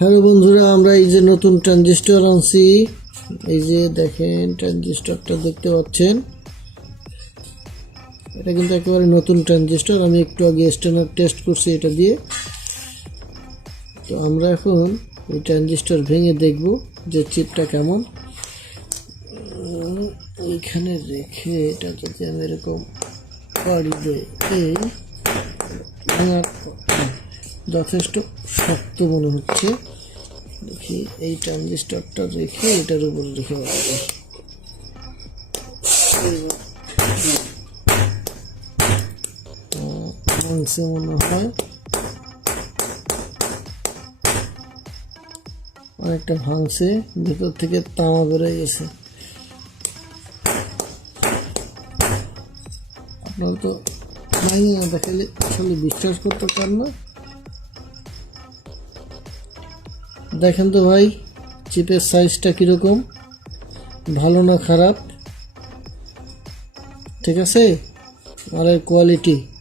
Hello বন্ধুরা, আমরা এই যে নতুন ট্রানজিস্টর আনছি। এই যে দেখেন ট্রানজিস্টরটা দেখতে পাচ্ছেন। এটা কিন্তু একেবারে নতুন ট্রানজিস্টর আমি একটু আগে স্ট্যান্ডার্ড টেস্ট করছি এটা দিয়ে। তো আমরা এখন এই ট্রানজিস্টর ভেঙে দেখব যে চিপটা কেমন। এইখানে রেখে এটা যদি আমি এরকম পাড়ি দেই এই যথেষ্ট শক্ত মনে হচ্ছে। দেখি এই ট্রানজিস্টরটা রেখে এটার উপরে রেখে বসাবো। আহ, মনে হয়। অনেকটা ভাঙছে ভেতর থেকে তামা বেরোয় গেছে। আপনারা তো না দেখালে আসলে বিশ্বাস করতে পার না। দেখেন তো ভাই চিপের সাইজটা কীরকম? ভালো না খারাপ? ঠিক আছে? আর কোয়ালিটি